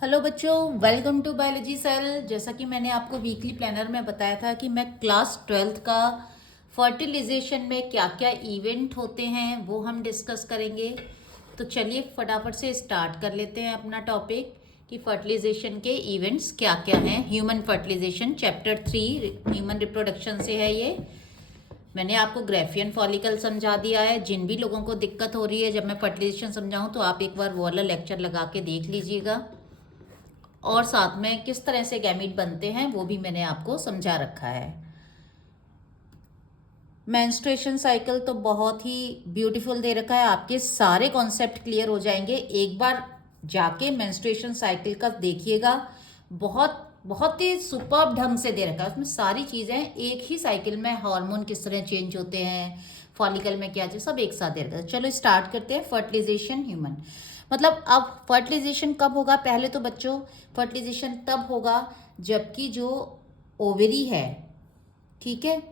Hello बच्चों, welcome to biology cell. जैसा कि मैंने आपको वीकली प्लानर में बताया था कि मैं क्लास 12th का फर्टिलाइजेशन में क्या क्या इवेंट होते हैं वो हम डिस्कस करेंगे। तो चलिए फटाफट से स्टार्ट कर लेते हैं अपना टॉपिक कि फर्टिलाइजेशन के इवेंट्स क्या क्या हैं। Human fertilization chapter 3 human reproduction से है ये। मैंने आपको ग्रेफियन फॉलिकल समझा दिया है। जिन भी लोगों को दिक्कत हो रही है जब मैं फर्टिलाइजेशन समझाऊं तो आप एक बार वो वाला लेक्चर लगा के देख लीजिएगा। और साथ में किस तरह से गैमीट बनते हैं वो भी मैंने आपको समझा रखा है। मेंस्ट्रुएशन साइकिल तो बहुत ही ब्यूटीफुल दे रखा है, आपके सारे कॉन्सेप्ट क्लियर हो जाएंगे। एक बार जाके मेंस्ट्रुएशन साइकिल का देखिएगा, बहुत बहुत ही सुपर्ब ढंग से दे रखा है। उसमें सारी चीज़ें एक ही साइकिल में, हार्मोन किस तरह चेंज होते हैं, फॉलिकल में क्या चीज़, सब एक साथ दे रखा है। चलो स्टार्ट करते हैं। फर्टिलाइजेशन ह्यूमन मतलब अब फर्टिलाइजेशन कब होगा? पहले तो बच्चों फर्टिलाइजेशन तब होगा जबकि जो ओवरी है, ठीक है,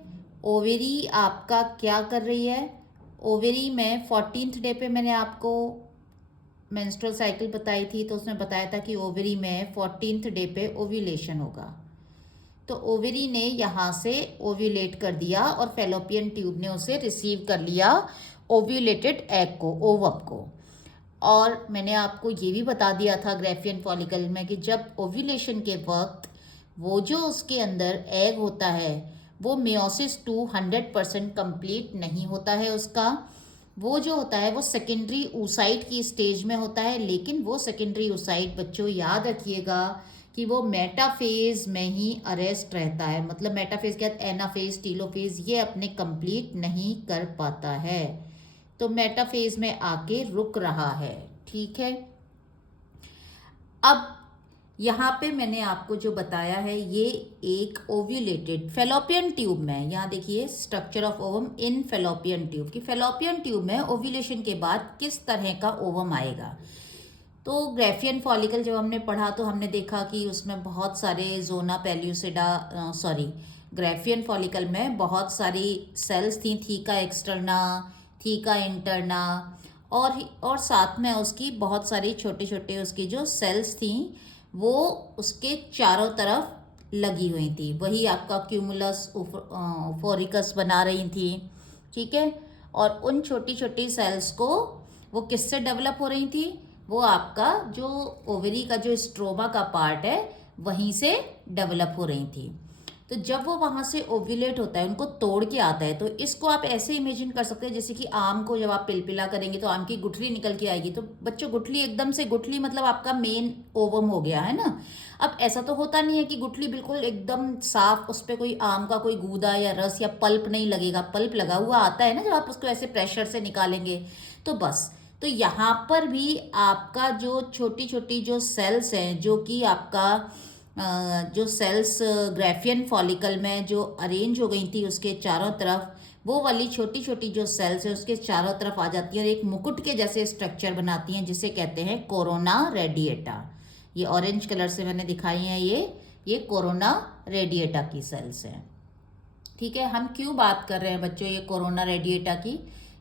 ओवेरी आपका क्या कर रही है। ओवेरी में 14th डे पे मैंने आपको मेंस्ट्रुअल साइकिल बताई थी, तो उसमें बताया था कि ओवेरी में 14th डे पे ओव्यूलेशन होगा। तो ओवेरी ने यहाँ से ओव्यूलेट कर दिया और फेलोपियन ट्यूब ने उसे रिसीव कर लिया, ओव्यूलेटेड एग को, ओवम को। और मैंने आपको ये भी बता दिया था ग्रेफियन फॉलिकल में कि जब ओव्यूलेशन के वक्त वो जो उसके अंदर एग होता है वो मियोसिस 100% कंप्लीट नहीं होता है उसका। वो जो होता है वो सेकेंडरी oocyte की स्टेज में होता है, लेकिन वो सेकेंडरी oocyte बच्चों याद रखिएगा कि वो मेटाफेज में ही अरेस्ट रहता है। मतलब मेटाफेज के बाद एनाफेज, टीलोफेज ये अपने कंप्लीट नहीं कर पाता है, तो मेटाफेज में आके रुक रहा है, ठीक है। अब यहाँ पे मैंने आपको जो बताया है ये एक ओव्यूलेटेड फेलोपियन ट्यूब में, यहाँ देखिए structure of ovum in fallopian tube की फेलोपियन ट्यूब में ओव्यूलेशन के बाद किस तरह का ओवम आएगा। तो ग्रेफियन फॉलिकल जब हमने पढ़ा तो हमने देखा कि उसमें बहुत सारे जोना पेल्यूसिडा, सॉरी, ग्रेफियन फॉलिकल में बहुत सारी सेल्स थी, थीका एक्सटर्ना, थीका इंटरना, और साथ में उसकी बहुत सारी छोटे छोटे उसकी जो सेल्स थी वो उसके चारों तरफ लगी हुई थी। वही आपका क्यूमुलस फोरिकस बना रही थी, ठीक है। और उन छोटी छोटी सेल्स को वो किससे डेवलप हो रही थी? वो आपका जो ओवरी का जो स्ट्रोमा का पार्ट है वहीं से डेवलप हो रही थी। तो जब वो वहाँ से ओव्यूलेट होता है, उनको तोड़ के आता है, तो इसको आप ऐसे इमेजिन कर सकते हैं जैसे कि आम को जब आप पिलपिला करेंगे तो आम की गुठली निकल के आएगी। तो बच्चों गुठली एकदम से, गुठली मतलब आपका मेन ओवम हो गया है ना। अब ऐसा तो होता नहीं है कि गुठली बिल्कुल एकदम साफ, उस पर कोई आम का कोई गूदा या रस या पल्प नहीं लगेगा। पल्प लगा हुआ आता है ना जब आप उसको ऐसे प्रेशर से निकालेंगे। तो बस, तो यहाँ पर भी आपका जो छोटी छोटी जो सेल्स हैं, जो कि आपका जो सेल्स ग्रेफियन फॉलिकल में जो अरेंज हो गई थी उसके चारों तरफ, वो वाली छोटी छोटी जो सेल्स है उसके चारों तरफ आ जाती हैं और एक मुकुट के जैसे स्ट्रक्चर बनाती हैं जिसे कहते हैं कोरोना रेडिएटा। ये ऑरेंज कलर से मैंने दिखाई है, ये कोरोना रेडिएटा की सेल्स हैं, ठीक है। हम क्यों बात कर रहे हैं बच्चों ये कोरोना रेडिएटा की?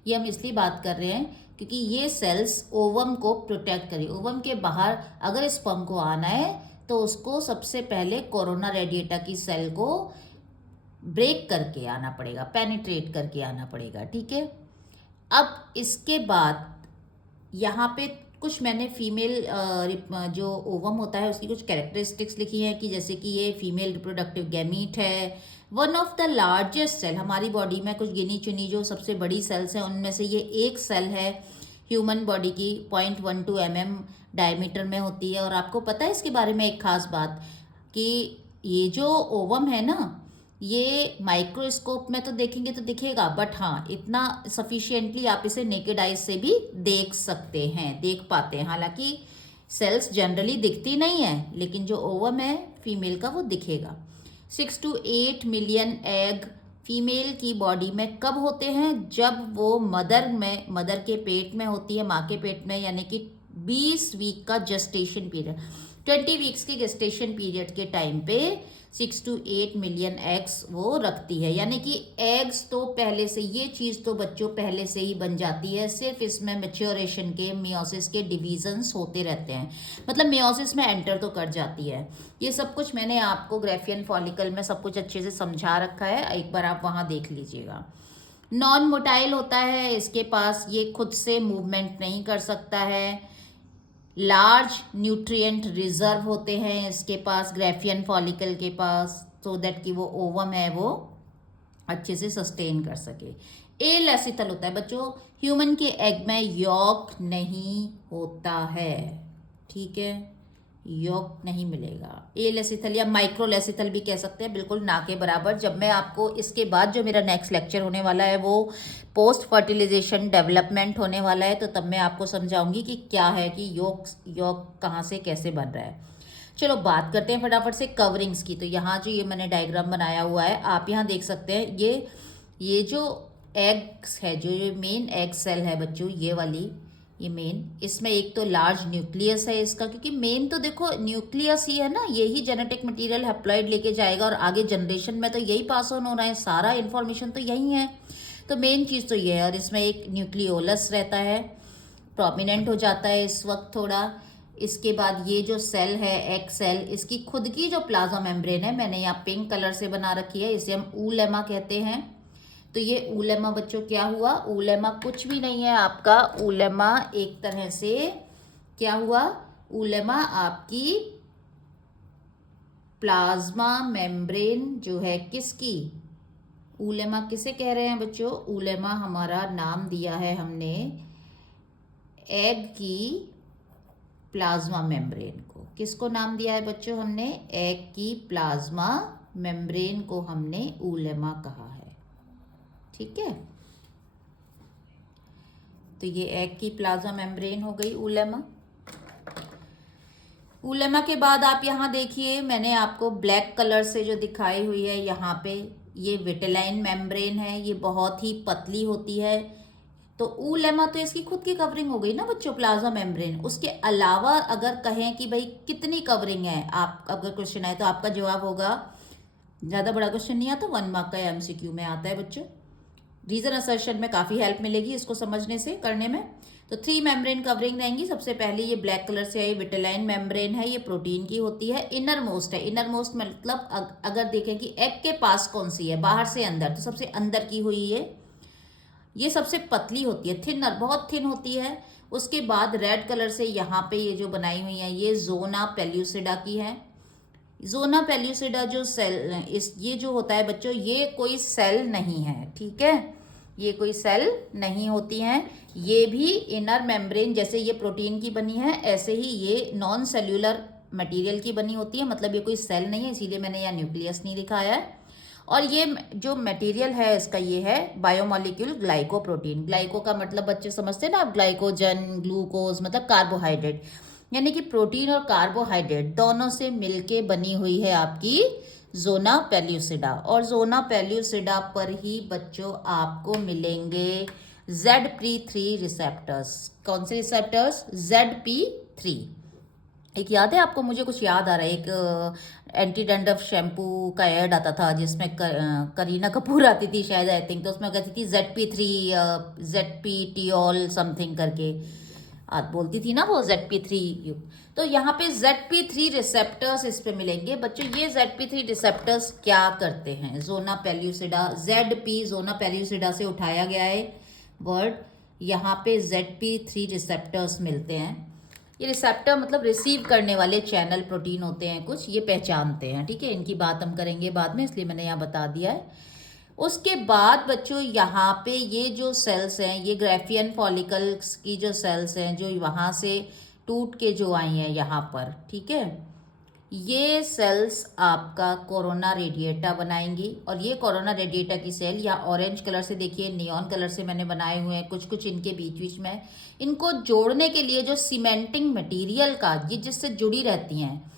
ये हम इसलिए बात कर रहे हैं क्योंकि ये सेल्स ओवम को प्रोटेक्ट करें। ओवम के बाहर अगर स्पर्म को आना है तो उसको सबसे पहले कोरोना रेडिएटा की सेल को ब्रेक करके आना पड़ेगा, पेनिट्रेट करके आना पड़ेगा, ठीक है। अब इसके बाद यहाँ पे कुछ मैंने फीमेल जो ओवम होता है उसकी कुछ कैरेक्टरिस्टिक्स लिखी हैं कि जैसे कि ये फीमेल रिप्रोडक्टिव गैमीट है, one of the largest cell हमारी बॉडी में, कुछ गिनी चुनी जो सबसे बड़ी सेल्स हैं उनमें से ये एक सेल है ह्यूमन बॉडी की, 0.12 mm डायमीटर में होती है। और आपको पता है इसके बारे में एक खास बात कि ये जो ओवम है ना, ये माइक्रोस्कोप में तो देखेंगे तो दिखेगा, बट हाँ इतना सफिशिएंटली आप इसे नेकेड आइज से भी देख सकते हैं, देख पाते हैं। हालांकि सेल्स जनरली दिखती नहीं है, लेकिन जो ओवम है फीमेल का वो दिखेगा। 6 to 8 मिलियन एग फीमेल की बॉडी में कब होते हैं? जब वो मदर के पेट में होती है, माँ के पेट में, यानी कि 20 वीक का जेस्टेशन पीरियड, 20 वीक्स के जेस्टेशन पीरियड के टाइम पे 6 to 8 मिलियन एग्स वो रखती है। यानी कि एग्स तो पहले से, ये चीज़ तो बच्चों पहले से ही बन जाती है, सिर्फ इसमें मैच्योरेशन के, मियोसिस के डिवीजन्स होते रहते हैं, मतलब मियोसिस में एंटर तो कर जाती है। ये सब कुछ मैंने आपको ग्राफियन फॉलिकल में सब कुछ अच्छे से समझा रखा है, एक बार आप वहाँ देख लीजिएगा। नॉन मोटाइल होता है, इसके पास ये खुद से मूवमेंट नहीं कर सकता है। लार्ज न्यूट्रिएंट रिजर्व होते हैं इसके पास, ग्राफियन फॉलिकल के पास, सो दैट कि वो ओवम है वो अच्छे से सस्टेन कर सके। एल एसिथल होता है बच्चों, ह्यूमन के एग में यॉक नहीं होता है, ठीक है, यॉक नहीं मिलेगा। एल एसिथल या माइक्रोलेसिथल भी कह सकते हैं, बिल्कुल ना के बराबर। जब मैं आपको इसके बाद जो मेरा नेक्स्ट लेक्चर होने वाला है वो पोस्ट फर्टिलाइजेशन डेवलपमेंट होने वाला है, तो तब मैं आपको समझाऊंगी कि क्या है कि यॉक कहाँ से कैसे बन रहा है। चलो बात करते हैं फटाफट से कवरिंग्स की। तो यहाँ जो ये मैंने डायग्राम बनाया हुआ है, आप यहाँ देख सकते हैं, ये जो एग्स है, जो ये मेन एग सेल है बच्चों, ये वाली, ये मेन, इसमें एक तो लार्ज न्यूक्लियस है इसका, क्योंकि मेन तो देखो न्यूक्लियस ही है ना, यही जेनेटिक मटेरियल हैप्लॉइड लेके जाएगा और आगे जनरेशन में तो यही पास ऑन हो रहा है, सारा इन्फॉर्मेशन तो यही है। तो मेन चीज़ तो ये है, और इसमें एक न्यूक्लियोलस रहता है, प्रोमिनेंट हो जाता है इस वक्त थोड़ा। इसके बाद ये जो सेल है एग सेल, इसकी खुद की जो प्लाज्मा मेम्ब्रेन है, मैंने यहाँ पिंक कलर से बना रखी है, इसे हम ऊलेमा कहते हैं। तो ये ऊलेमा बच्चों क्या हुआ, ऊलेमा कुछ भी नहीं है आपका, ऊलेमा एक तरह से क्या हुआ, ऊलेमा आपकी प्लाज्मा मेम्ब्रेन जो है किसकी, ऊलेमा किसे कह रहे हैं बच्चों, ऊलेमा हमारा नाम दिया है हमने एग की प्लाज्मा मेम्ब्रेन को। किसको नाम दिया है बच्चों हमने, एग की प्लाज्मा मेम्ब्रेन को हमने ऊलेमा कहा है, ठीक है। तो ये एग की प्लाज्मा मेम्ब्रेन हो गई ऊलेमा। ऊलेमा के बाद आप यहाँ देखिए, मैंने आपको ब्लैक कलर से जो दिखाई हुई है यहाँ पे, ये विटेलाइन मेम्ब्रेन है, ये बहुत ही पतली होती है। तो ऊलेमा तो इसकी खुद की कवरिंग हो गई ना बच्चों, प्लाज्मा मेम्ब्रेन। उसके अलावा अगर कहें कि भाई कितनी कवरिंग है, आप अगर क्वेश्चन आए तो आपका जवाब होगा, ज़्यादा बड़ा क्वेश्चन नहीं आता, 1 मार्क का एमसीक्यू में आता है बच्चों। रीजन असर्शन में काफ़ी हेल्प मिलेगी इसको समझने से, करने में। तो 3 मेम्ब्रेन कवरिंग रहेंगी। सबसे पहले ये ब्लैक कलर से आई विटेलाइन मेम्ब्रेन है, ये प्रोटीन की होती है, इनर मोस्ट है। इनर मोस्ट मतलब अगर देखें कि एग के पास कौन सी है, बाहर से अंदर, तो सबसे अंदर की हुई ये सबसे पतली होती है, थिनर, बहुत थिन होती है। उसके बाद रेड कलर से यहाँ पे ये जो बनाई हुई है, ये जोना पेल्यूसिडा की है। जोना पेल्यूसिडा जो सेल, ये जो होता है बच्चों, ये कोई सेल नहीं है, ठीक है, ये कोई सेल नहीं होती हैं। ये भी इनर मेम्ब्रेन, जैसे ये प्रोटीन की बनी है, ऐसे ही ये नॉन सेल्यूलर मटेरियल की बनी होती है, मतलब ये कोई सेल नहीं है, इसीलिए मैंने यहाँ न्यूक्लियस नहीं दिखाया है। और ये जो मटेरियल है इसका, ये है बायोमोलिक्यूल ग्लाइकोप्रोटीन। ग्लाइको का मतलब बच्चे समझते हैं ना आप, ग्लाइकोजन, ग्लूकोज, मतलब कार्बोहाइड्रेट, यानी कि प्रोटीन और कार्बोहाइड्रेट दोनों से मिलके बनी हुई है आपकी जोना पेल्यूसिडा। और जोना पेल्यूसिडा पर ही बच्चों आपको मिलेंगे ZP3 रिसेप्टर्स। कौन से रिसेप्टर्स, ZP3। एक याद है आपको, मुझे कुछ याद आ रहा है, एक एंटी डैंड्रफ शैम्पू का ऐड आता था जिसमें करीना कपूर आती थी शायद, आई थिंक, तो उसमें कहती थी ZP3, ZP-Tiol समथिंग करके आप बोलती थी ना वो, ZP3। तो यहाँ पे ZP3 रिसेप्टर्स इस पे मिलेंगे बच्चों। ये ZP3 रिसेप्टर्स क्या करते हैं, जोना पेल्यूसिडा, ZP जोना पेल्यूसिडा से उठाया गया है वर्ड, यहाँ पे ZP3 रिसेप्टर्स मिलते हैं। ये रिसेप्टर मतलब रिसीव करने वाले चैनल प्रोटीन होते हैं कुछ, ये पहचानते हैं, ठीक है। इनकी बात हम करेंगे बाद में, इसलिए मैंने यहाँ बता दिया है। उसके बाद बच्चों यहाँ पे ये जो सेल्स हैं, ये ग्राफियन फॉलिकल्स की जो सेल्स हैं, जो वहाँ से टूट के जो आई हैं यहाँ पर, ठीक है, ये सेल्स आपका कोरोना रेडिएटा बनाएंगी। और ये कोरोना रेडिएटा की सेल, या ऑरेंज कलर से देखिए, नियॉन कलर से मैंने बनाए हुए हैं कुछ कुछ इनके बीच बीच में। इनको जोड़ने के लिए जो सीमेंटिंग मटेरियल का, ये जिससे जुड़ी रहती हैं,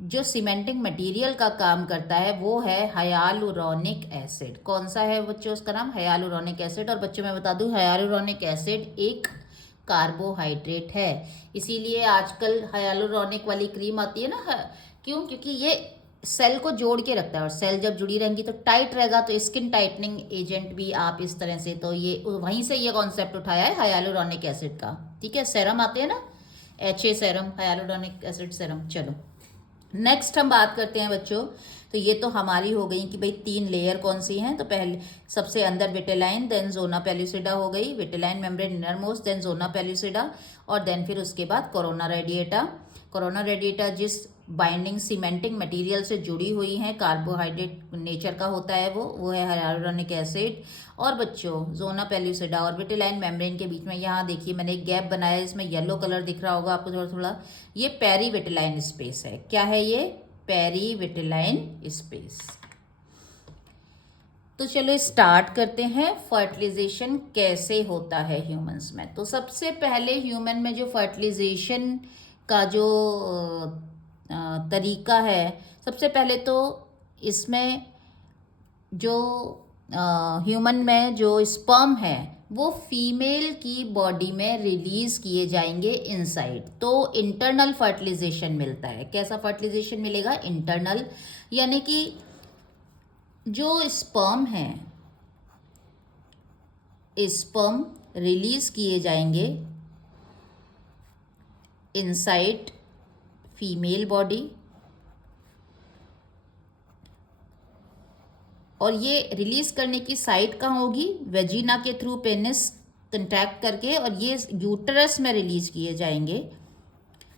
जो सीमेंटिंग मटेरियल का काम करता है वो है हाइयालुरोनिक एसिड। कौन सा है बच्चों उसका नाम, हाइयालुरोनिक एसिड। और बच्चों मैं बता दूं, हाइयालुरोनिक एसिड एक कार्बोहाइड्रेट है। इसीलिए आजकल हाइलुरोनिक वाली क्रीम आती है ना, क्यों? क्योंकि ये सेल को जोड़ के रखता है, और सेल जब जुड़ी रहेंगी तो टाइट रहेगा, तो स्किन टाइटनिंग एजेंट भी आप इस तरह से, तो ये वहीं से ये कॉन्सेप्ट उठाया है हाइलुरोनिक एसिड का। ठीक है, सेरम आते हैं ना, HA serum, hyaluronic acid serum. चलो नेक्स्ट हम बात करते हैं बच्चों। तो ये तो हमारी हो गई कि भाई 3 लेयर कौन सी हैं। तो पहले सबसे अंदर विटेलाइन, देन जोना पेल्यूसिडा हो गई, विटेलाइन मेम्ब्रेन इनरमोस्ट, देन जोना पेल्यूसिडा, और देन फिर उसके बाद कोरोना रेडिएटा। कोरोना रेडिएटा जिस बाइंडिंग सीमेंटिंग मटेरियल से जुड़ी हुई हैं, कार्बोहाइड्रेट नेचर का होता है वो है हाइलुरोनिक एसिड। और बच्चों जोना पेल्यूसिडा और विटेलाइन मेम्ब्रेन के बीच में यहाँ देखिए मैंने एक गैप बनाया है, इसमें येलो कलर दिख रहा होगा आपको थोड़ा थोड़ा, ये पेरीविटेलाइन स्पेस है। क्या है ये? पेरीविटेलाइन स्पेस। तो चलो स्टार्ट करते हैं, फर्टिलाइजेशन कैसे होता है ह्यूमंस में। तो सबसे पहले ह्यूमन में जो फर्टिलाइजेशन का जो तरीका है, सबसे पहले तो इसमें जो ह्यूमन में जो स्पर्म है वो फीमेल की बॉडी में रिलीज किए जाएंगे इनसाइड, तो इंटरनल फर्टिलाइजेशन मिलता है। कैसा फर्टिलाइजेशन मिलेगा? इंटरनल, यानी कि जो स्पर्म है, स्पर्म रिलीज किए जाएंगे इनसाइड फीमेल बॉडी, और ये रिलीज करने की साइट कहाँ होगी? वेजिना के थ्रू पेनिस कंटैक्ट करके, और ये यूटरस में रिलीज किए जाएंगे।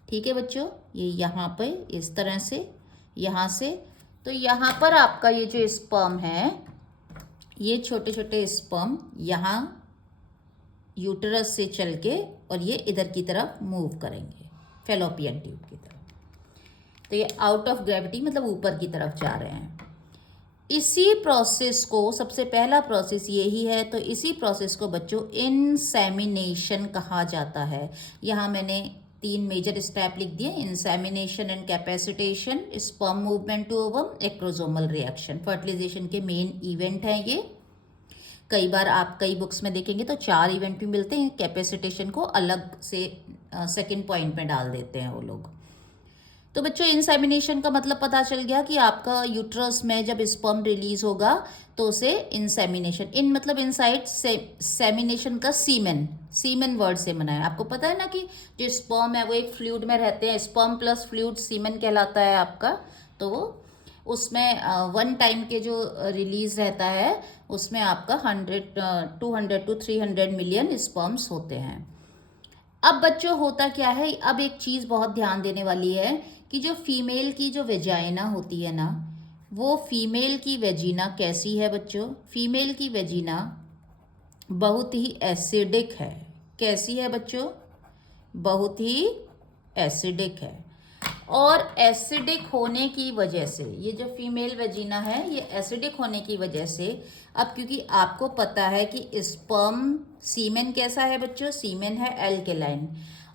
ठीक है बच्चों, ये यहाँ पे इस तरह से, यहाँ से, तो यहाँ पर आपका ये जो स्पर्म है, ये छोटे छोटे स्पर्म यहाँ यूटरस से चल के और ये इधर की तरफ मूव करेंगे फेलोपियन ट्यूब की तरफ। तो ये आउट ऑफ ग्रेविटी मतलब ऊपर की तरफ जा रहे हैं। इसी प्रोसेस को, सबसे पहला प्रोसेस यही है, तो इसी प्रोसेस को बच्चों इंसेमिनेशन कहा जाता है। यहाँ मैंने 3 मेजर स्टेप लिख दिए, insemination and capacitation, sperm movement to ovum, acrosomal reaction. Fertilization के मेन इवेंट हैं ये। कई बार आप कई बुक्स में देखेंगे तो 4 इवेंट भी मिलते हैं, कैपेसिटेशन को अलग से सेकंड पॉइंट में डाल देते हैं वो लोग। तो बच्चों इंसेमिनेशन का मतलब पता चल गया कि आपका यूट्रस में जब स्पर्म रिलीज होगा तो उसे इंसेमिनेशन, इन मतलब इनसाइड, सेमिनेशन का सीमेन वर्ड से मना है। आपको पता है ना कि जो स्पर्म है वो एक फ्लूइड में रहते हैं, स्पर्म प्लस फ्लूइड सीमेन कहलाता है आपका। तो वो उसमें 1 टाइम के जो रिलीज रहता है उसमें आपका 200 to 300 मिलियन स्पर्म्स होते हैं। अब बच्चों होता क्या है, अब एक चीज़ बहुत ध्यान देने वाली है कि जो फीमेल की जो वेजाइना होती है ना, वो फीमेल की वेजिना कैसी है बच्चों? फीमेल की वेजिना बहुत ही एसिडिक है। कैसी है बच्चों? बहुत ही एसिडिक है। और एसिडिक होने की वजह से, ये जो फीमेल वेजिना है ये एसिडिक होने की वजह से, अब क्योंकि आपको पता है कि स्पर्म सीमेन कैसा है बच्चों? सीमेन है एल्केलाइन,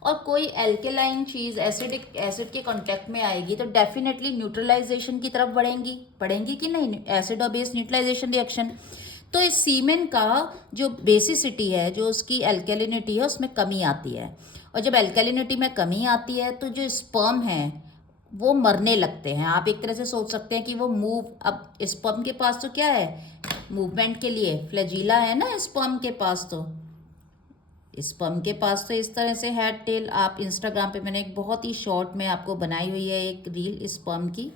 और कोई एल्केलाइन चीज़ एसिडिक एसिड के कांटेक्ट में आएगी तो डेफिनेटली न्यूट्रलाइजेशन की तरफ बढ़ेंगी कि नहीं? एसिड और बेस न्यूट्रलाइजेशन रिएक्शन। तो इस सीमेन का जो बेसिसिटी है, जो उसकी एल्केलिनिटी है, उसमें कमी आती है, और जब एल्केलिनिटी में कमी आती है तो जो स्पर्म है वो मरने लगते हैं। आप एक तरह से सोच सकते हैं कि वो मूव, अब स्पर्म के पास तो क्या है? मूवमेंट के लिए फ्लैजिला है ना स्पर्म के पास, तो स्पर्म के पास तो इस तरह से हेड टेल, आप इंस्टाग्राम पे मैंने एक बहुत ही शॉर्ट में आपको बनाई हुई है एक रील स्पर्म की,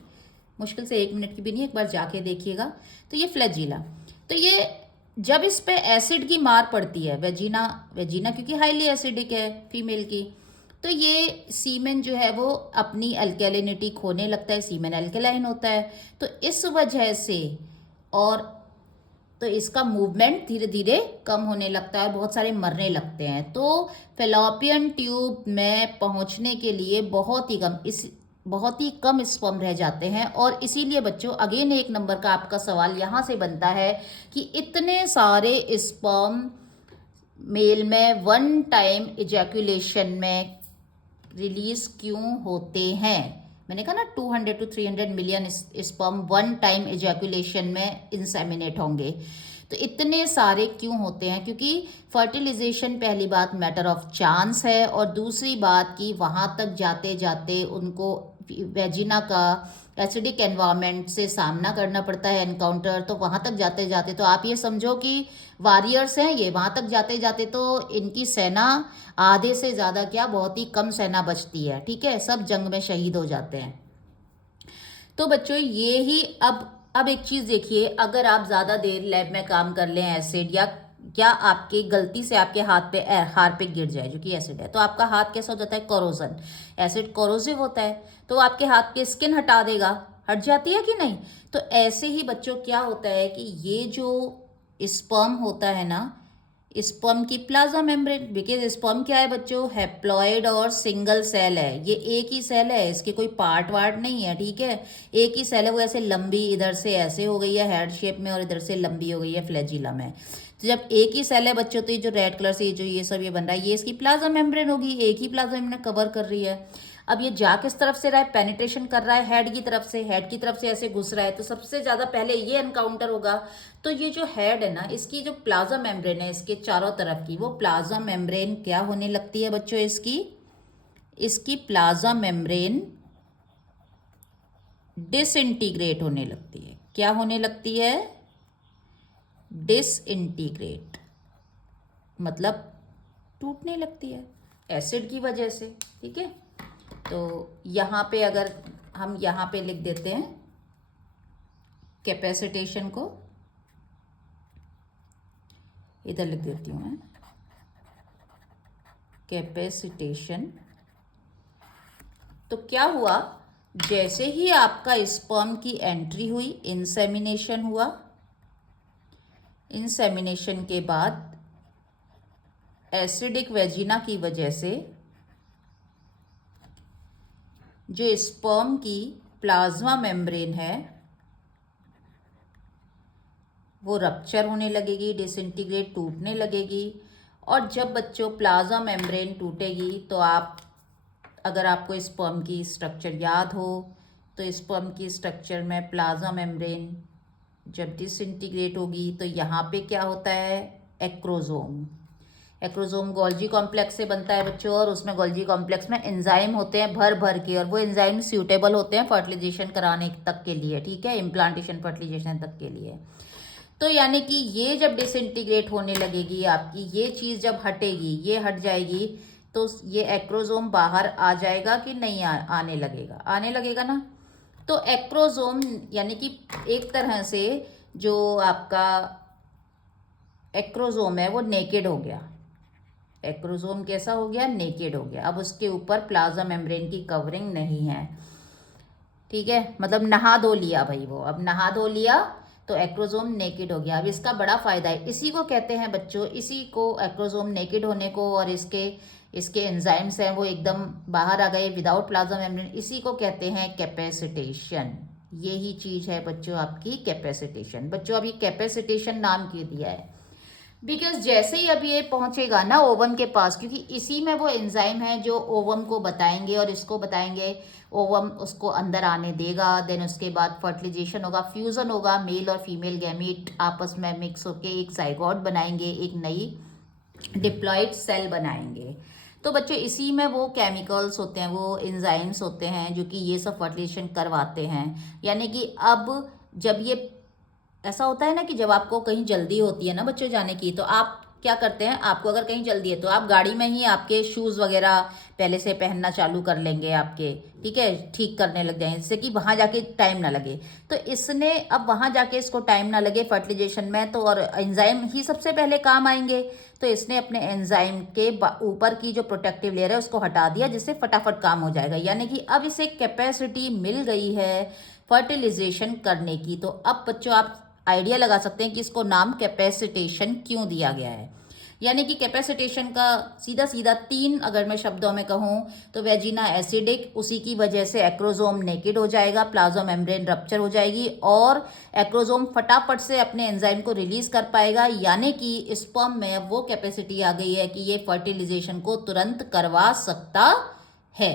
मुश्किल से 1 मिनट की भी नहीं, एक बार जाके देखिएगा। तो ये फ्लैजिला, तो ये जब इस पे एसिड की मार पड़ती है, वेजिना क्योंकि हाईली एसिडिक है फीमेल की, तो ये सीमेन जो है वो अपनी अल्केलिनिटी खोने लगता है, सीमेन अल्केलाइन होता है। तो इस वजह से, और तो इसका मूवमेंट धीरे धीरे कम होने लगता है और बहुत सारे मरने लगते हैं। तो फेलोपियन ट्यूब में पहुंचने के लिए बहुत ही कम स्पर्म रह जाते हैं। और इसीलिए बच्चों अगेन 1 नंबर का आपका सवाल यहाँ से बनता है कि इतने सारे स्पर्म मेल में 1 टाइम इजैकुलेशन में रिलीज क्यों होते हैं? मैंने कहा ना 200 to 300 million sperm 1 time ejaculation में इंसेमिनेट होंगे। तो इतने सारे क्यों होते हैं? क्योंकि फर्टिलाइजेशन पहली बात मैटर ऑफ चांस है, और दूसरी बात कि वहाँ तक जाते जाते उनको वेजिना का एसिडिक एनवायरनमेंट से सामना करना पड़ता है, एनकाउंटर। तो वहाँ तक जाते जाते तो आप ये समझो कि वॉरियर्स हैं ये, वहाँ तक जाते जाते तो इनकी सेना आधे से ज़्यादा क्या, बहुत ही कम सेना बचती है, ठीक है, सब जंग में शहीद हो जाते हैं। तो बच्चों ये ही अब एक चीज़ देखिए, अगर आप ज़्यादा देर लैब में काम कर लें एसिड, या आपके गलती से आपके हाथ पे गिर जाए जो कि एसिड है, तो आपका हाथ कैसा हो जाता है? कोरोजन। एसिड कोरोसिव होता है, तो आपके हाथ की स्किन हटा देगा, हट जाती है कि नहीं? तो ऐसे ही बच्चों क्या होता है कि ये जो स्पर्म होता है ना, स्पर्म की प्लाज्मा मेम्ब्रेन, बिकॉज स्पर्म क्या है बच्चों? हैप्लॉइड और सिंगल सेल है, ये एक ही सेल है, इसके कोई पार्ट वार्ट नहीं है, ठीक है, एक ही सेल है। वो ऐसे लंबी इधर से ऐसे हो गई है हेड शेप में, और इधर से लंबी हो गई है फ्लैजिला में। तो जब एक ही सेल है बच्चों, तो ये जो रेड कलर से जो ये सब ये बन रहा है, ये इसकी प्लाज्मा मेम्ब्रेन होगी, एक ही प्लाज्मा मेम्ब्रेन कवर कर रही है। अब ये जा किस तरफ से रहा है? पेनिट्रेशन कर रहा है हेड की तरफ से, हेड की तरफ से ऐसे घुस रहा है, तो सबसे ज़्यादा पहले ये एनकाउंटर होगा। तो ये जो हेड है ना, इसकी जो प्लाज्मा मेम्ब्रेन है इसके चारों तरफ की, वो प्लाज्मा मेम्ब्रेन क्या होने लगती है बच्चों? इसकी प्लाज्मा मेम्ब्रेन डिसइंटीग्रेट होने लगती है। क्या होने लगती है? डिसइंटीग्रेट, मतलब टूटने लगती है एसिड की वजह से, ठीक है। तो यहाँ पे अगर हम यहाँ पे लिख देते हैं कैपेसिटेशन को, इधर लिख देती हूँ मैं कैपेसिटेशन। तो क्या हुआ? जैसे ही आपका स्पर्म की एंट्री हुई, इंसेमिनेशन हुआ, इंसेमिनेशन के बाद एसिडिक वेजिना की वजह से जो स्पर्म की प्लाज्मा मेम्ब्रेन है वो रप्चर होने लगेगी, डिसइंटीग्रेट, टूटने लगेगी। और जब बच्चों प्लाज्मा मेम्ब्रेन टूटेगी, तो आप, अगर आपको स्पर्म की स्ट्रक्चर याद हो, तो स्पर्म की स्ट्रक्चर में प्लाज्मा मेम्ब्रेन जब डिसइंटीग्रेट होगी तो यहाँ पे क्या होता है? एक्रोजोम। एक्रोजोम गोल्जी कॉम्प्लेक्स से बनता है बच्चों, और उसमें गोल्जी कॉम्प्लेक्स में एंजाइम होते हैं भर भर के, और वो एंजाइम सूटेबल होते हैं फर्टिलाइजेशन कराने तक के लिए, ठीक है, इम्प्लांटेशन फर्टिलाइजेशन तक के लिए। तो यानी कि ये जब डिसइंटीग्रेट होने लगेगी आपकी, ये चीज़ जब हटेगी, ये हट जाएगी, तो ये एक्रोजोम बाहर आ जाएगा कि नहीं? आने लगेगा, आने लगेगा ना। तो एक्रोजोम यानी कि एक तरह से जो आपका एक्रोजोम है वो नेकेड हो गया। एक्रोजोम कैसा हो गया? नेकेड हो गया। अब उसके ऊपर प्लाज्मा मेम्ब्रेन की कवरिंग नहीं है, ठीक है, मतलब नहा धो लिया भाई वो, अब नहा धो लिया तो एक्रोजोम नेकेड हो गया। अब इसका बड़ा फायदा है, इसी को कहते हैं बच्चों, इसी को एक्रोजोम नेकेड होने को, और इसके एंजाइम्स हैं वो एकदम बाहर आ गए विदाउट प्लाज्मा मेम्ब्रेन, इसी को कहते हैं कैपेसिटेशन। यही चीज़ है बच्चों आपकी कैपेसिटेशन। बच्चों अभी कैपेसिटेशन नाम क्यों दिया है? बिकॉज जैसे ही अब ये पहुंचेगा ना ओवम के पास, क्योंकि इसी में वो एंजाइम है जो ओवम को बताएंगे, और इसको बताएंगे, ओवम उसको अंदर आने देगा, देन उसके बाद फर्टिलाइजेशन होगा, फ्यूजन होगा, मेल और फीमेल गैमीट आपस में मिक्स होके एक जाइगोट बनाएंगे, एक नई डिप्लॉइड सेल बनाएंगे। तो बच्चों इसी में वो केमिकल्स होते हैं, वो एंजाइम्स होते हैं जो कि ये सब फर्टिलाइजेशन करवाते हैं। यानी कि अब जब ये ऐसा होता है ना कि जब आपको कहीं जल्दी होती है ना बच्चों जाने की, तो आप क्या करते हैं, आपको अगर कहीं जल्दी है तो आप गाड़ी में ही आपके शूज़ वगैरह पहले से पहनना चालू कर लेंगे आपके, ठीक है, ठीक करने लग जाएंगे, जिससे कि वहाँ जाके टाइम ना लगे। तो इसने अब वहाँ जाके इसको टाइम ना लगे फर्टिलाइजेशन में, तो और एंजाइम ही सबसे पहले काम आएंगे, तो इसने अपने एंजाइम के ऊपर की जो प्रोटेक्टिव लेयर है उसको हटा दिया, जिससे फटाफट काम हो जाएगा। यानी कि अब इसे कैपेसिटी मिल गई है फर्टिलाइजेशन करने की। तो अब बच्चों आप आइडिया लगा सकते हैं कि इसको नाम कैपेसिटेशन क्यों दिया गया है। यानी कि कैपेसिटेशन का सीधा सीधा तीन अगर मैं शब्दों में कहूँ तो वेजिना एसिडिक, उसी की वजह से एक्रोजोम नेकेड हो जाएगा, प्लाज्मा मेम्ब्रेन रप्चर हो जाएगी, और एक्रोजोम फटाफट से अपने एंजाइम को रिलीज कर पाएगा। यानी कि स्पर्म में वो कैपेसिटी आ गई है कि ये फर्टिलाइजेशन को तुरंत करवा सकता है,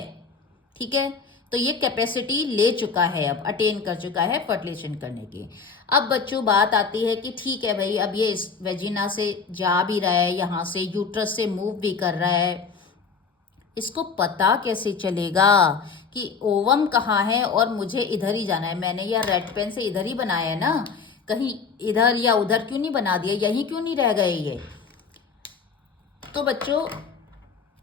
ठीक है। तो ये कैपेसिटी ले चुका है, अब अटेन कर चुका है फर्टिलाइजेशन करने की। अब बच्चों बात आती है कि ठीक है भाई, अब ये इस वेजिना से जा भी रहा है, यहाँ से यूट्रस से मूव भी कर रहा है, इसको पता कैसे चलेगा कि ओवम कहाँ है और मुझे इधर ही जाना है? मैंने यह रेड पेन से इधर ही बनाया है ना, कहीं इधर या उधर क्यों नहीं बना दिया, यहीं क्यों नहीं रह गए ये? तो बच्चों